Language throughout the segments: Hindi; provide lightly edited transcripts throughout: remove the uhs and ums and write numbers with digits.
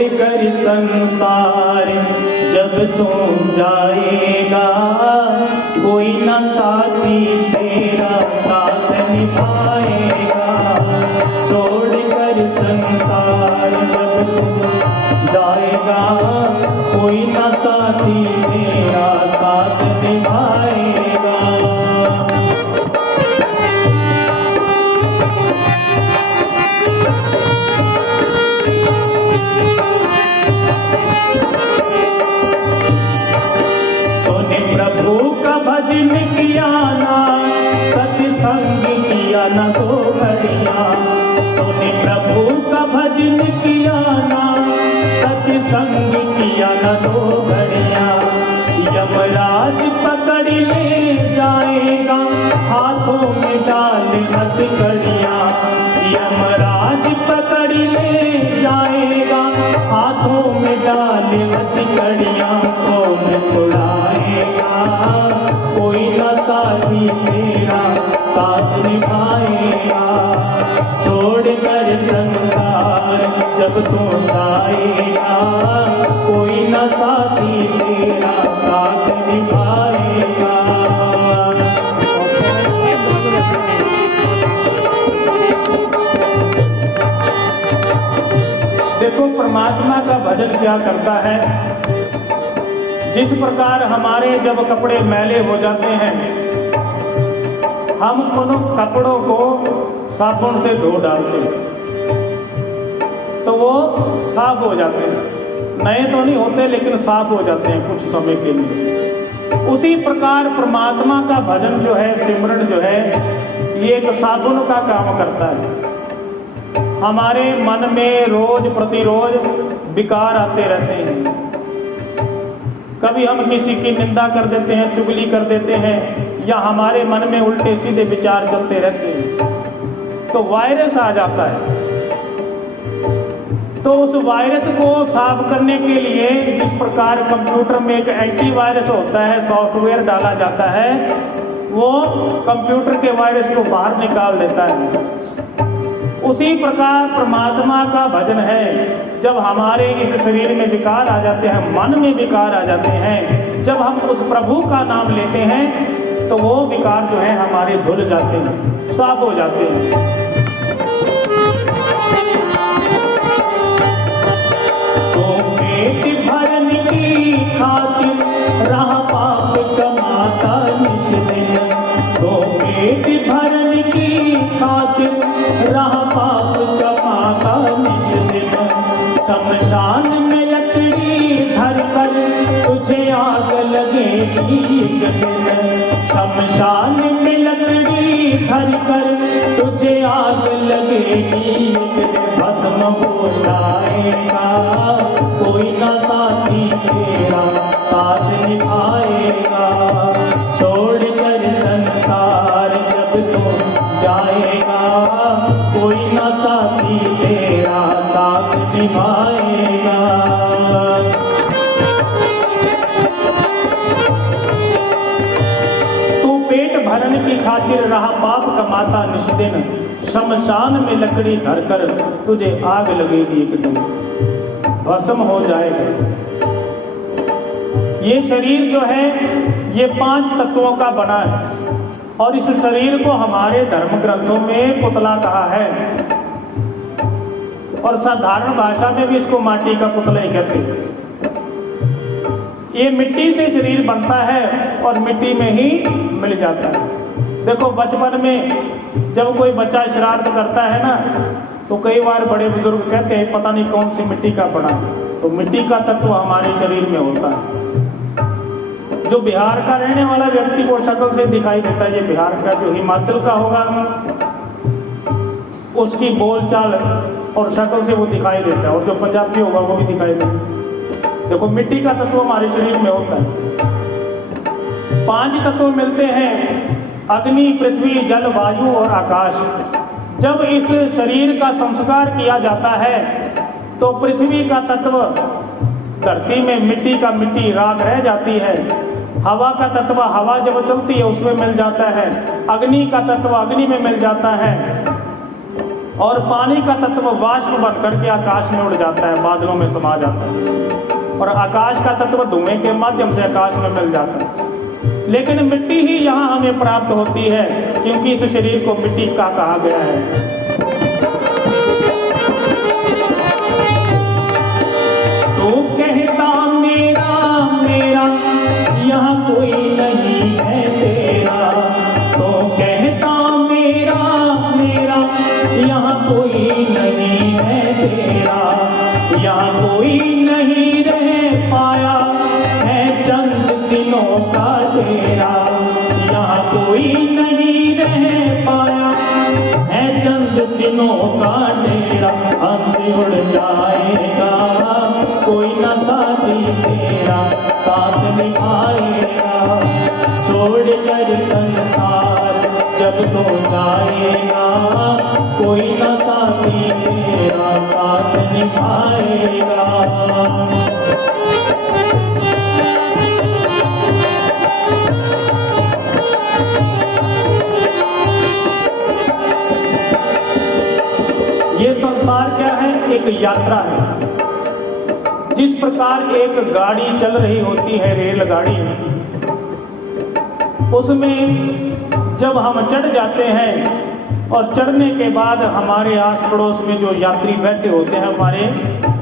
छोड़कर संसार जब तू जाएगा, कोई न साथी तेरा साथ निभाएगा। छोड़कर संसार जब तू जाएगा, कोई न साथी तेरा साथ निभाएगा। प्रभु का भजन किया ना, सत्संग किया ना दो घड़िया। तूने प्रभु का भजन किया ना, सत्संग किया ना दो घड़िया। यमराज पकड़ ले जाएगा, हाथों में डाल हथकड़िया। यमराज पकड़ ले जाएगा, हाथों में डाल हथकड़िया। कौन छुड़ाएगा, कोई न साथी तेरा साथ निभाएगा। छोड़कर संसार जब तू जाएगा, कोई न साथी तेरा साथ निभाएगा। देखो परमात्मा का भजन क्या करता है। जिस प्रकार हमारे जब कपड़े मैले हो जाते हैं, हम उन कपड़ों को साबुन से धो डालते हैं तो वो साफ हो जाते हैं। नए तो नहीं होते लेकिन साफ हो जाते हैं कुछ समय के लिए। उसी प्रकार परमात्मा का भजन जो है, सिमरन जो है, ये एक साबुन का काम करता है। हमारे मन में रोज प्रतिरोज विकार आते रहते हैं। कभी हम किसी की निंदा कर देते हैं, चुगली कर देते हैं, या हमारे मन में उल्टे सीधे विचार चलते रहते हैं तो वायरस आ जाता है। तो उस वायरस को साफ करने के लिए जिस प्रकार कंप्यूटर में एक एंटीवायरस होता है, सॉफ्टवेयर डाला जाता है, वो कंप्यूटर के वायरस को बाहर निकाल देता है। उसी प्रकार परमात्मा का भजन है। जब हमारे इस शरीर में विकार आ जाते हैं, मन में विकार आ जाते हैं, जब हम उस प्रभु का नाम लेते हैं तो वो विकार जो है हमारे धुल जाते हैं, साफ हो जाते हैं। तो पेट भरने की खातिर राह पाप कमाता निश दिन। तो पेट भरने की खातिर राह पाप कमाता निश दिन। शमशान में लकड़ी धरकर तुझे आग लगेगी एक दिन। शमशान में लकड़ी धरकर तुझे आग लगेगी एक दिन। भस्म हो जाएगा, कोई ना साथी तेरा साथ निभाएगा। छोड़कर संसार जब तू जाएगा, कोई ना साथी तेरा साथ निभाएगा। तू पेट भरने की खातिर रहा पाप कमाता निष्दिन। शमशान में लकड़ी धरकर तुझे आग लगेगी एक दिन। भस्म हो जाएगा। ये शरीर जो है ये 5 तत्वों का बना है और इस शरीर को हमारे धर्म ग्रंथों में पुतला कहा है और साधारण भाषा में भी इसको माटी का पुतला ही कहते हैं। ये मिट्टी से शरीर बनता है और मिट्टी में ही मिल जाता है। देखो बचपन में जब कोई बच्चा शरारत करता है ना तो कई बार बड़े बुजुर्ग कहते हैं पता नहीं कौन सी मिट्टी का बना। तो मिट्टी का तत्व हमारे शरीर में होता है। जो बिहार का रहने वाला व्यक्ति को शक्ल से दिखाई देता है, ये बिहार का, जो हिमाचल का होगा उसकी बोलचाल और शक्ल से वो दिखाई देता है, और जो पंजाबी होगा वो भी दिखाई देता है। देखो मिट्टी का तत्व हमारे शरीर में होता है। 5 तत्व मिलते हैं, अग्नि, पृथ्वी, जल, वायु और आकाश। जब इस शरीर का संस्कार किया जाता है तो पृथ्वी का तत्व धरती में, मिट्टी का मिट्टी, राख रह जाती है। हवा का तत्व हवा जब चलती है उसमें मिल जाता है। अग्नि का तत्व अग्नि में मिल जाता है और पानी का तत्व वाष्प बन करके आकाश में उड़ जाता है, बादलों में समा जाता है, और आकाश का तत्व धुएं के माध्यम से आकाश में मिल जाता है। लेकिन मिट्टी ही यहाँ हमें प्राप्त होती है, क्योंकि इस शरीर को मिट्टी का कहा गया है। तो कहता मेरा मेरा यहाँ कोई नहीं है तेरा, तो कहता मेरा मेरा यहाँ कोई नहीं है तेरा, यहाँ कोई नहीं रह पाया है चंद दिनों का तेरा, यहाँ कोई नहीं रह पाया है चंद दिनों का तेरा। हमसे उड़ जाएगा कोई न साथी तेरा, साथ निभाएगा छोड़ कर संसार जब तो जाएगा, कोई न साथी तेरा साथ निभाएगा। ये संसार क्या है? एक यात्रा है। जिस प्रकार एक गाड़ी चल रही होती है, रेलगाड़ी, उसमें जब हम चढ़ जाते हैं और चढ़ने के बाद हमारे आस पड़ोस में जो यात्री बैठे होते हैं हमारे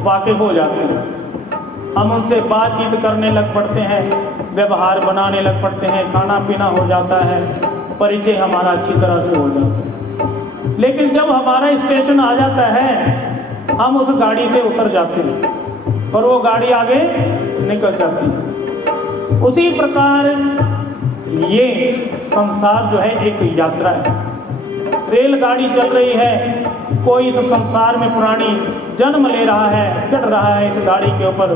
वाकिफ हो जाते हैं, हम उनसे बातचीत करने लग पड़ते हैं, व्यवहार बनाने लग पड़ते हैं, खाना पीना हो जाता है, परिचय हमारा अच्छी तरह से हो जाता है। लेकिन जब हमारा स्टेशन आ जाता है, हम उस गाड़ी से उतर जाते हैं और वो गाड़ी आगे निकल जाती है। उसी प्रकार ये संसार जो है एक यात्रा है। रेलगाड़ी चल रही है, कोई इस संसार में पुरानी जन्म ले रहा है, चढ़ रहा है इस गाड़ी के ऊपर,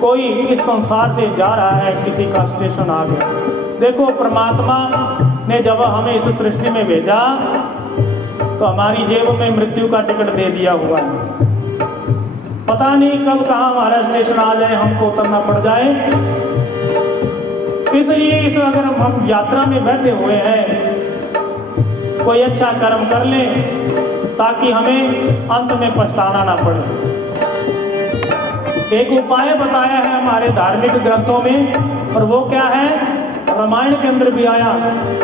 कोई इस संसार से जा रहा है, किसी का स्टेशन आ गया। देखो, परमात्मा ने जब हमें इस सृष्टि में भेजा तो हमारी जेब में मृत्यु का टिकट दे दिया हुआ है। पता नहीं कब कहाँ हमारा स्टेशन आ जाए, हमको उतरना पड़ जाए। इसलिए इस अगर हम यात्रा में बैठे हुए हैं, कोई अच्छा कर्म कर ले ताकि हमें अंत में पछताना ना पड़े। एक उपाय बताया है हमारे धार्मिक ग्रंथों में, और वो क्या है? रामायण के अंदर भी आया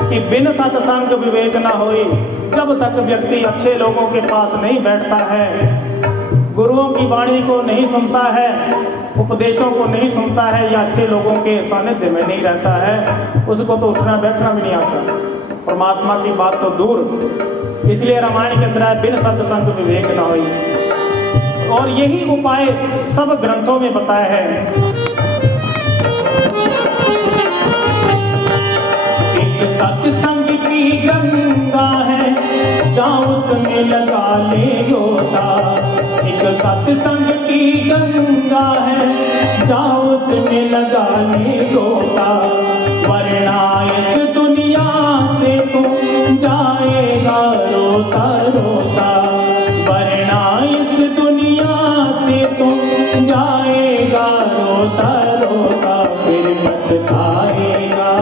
कि बिन सत्संग विवेक ना होई। जब तक व्यक्ति अच्छे लोगों के पास नहीं बैठता है, गुरुओं की वाणी को नहीं सुनता है, उपदेशों को नहीं सुनता है, या अच्छे लोगों के सानिध्य में नहीं रहता है, उसको तो उठना बैठना भी नहीं आता, परमात्मा की बात तो दूर। इसलिए रामायण के अंदर है बिन सत्संग विवेक ना होई। और यही उपाय सब ग्रंथों में बताया है। एक सत्संग की गंगा है, जाओ उसमें लगा ले गोता। एक सत्संग की गंगा है, जाओ उसमें लगा ले गोता। वरना इस दुनिया से तू जाएगा रोता रोता, वरना इस दुनिया से तू जाएगा रोता रोता। फिर पछताएगा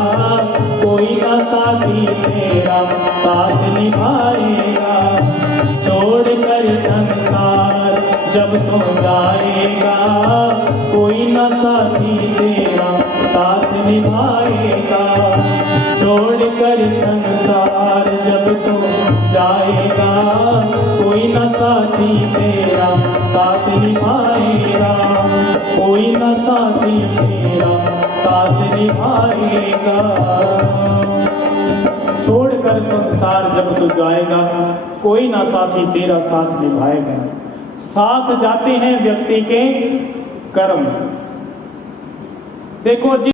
कोई ना साथी तेरा साथ निभाएगा, छोड़ कर संसार जब तो जाएगा, कोई ना साथी तेरा साथ निभाएगा। छोड़ कर संसार जब तो जाएगा, कोई ना साथी तेरा साथ निभाएगा, कोई ना साथी तेरा साथ निभाएगा। छोड़कर संसार जब तू जाएगा, कोई ना साथी तेरा साथ निभाएगा। साथ जाते हैं व्यक्ति के कर्म। देखो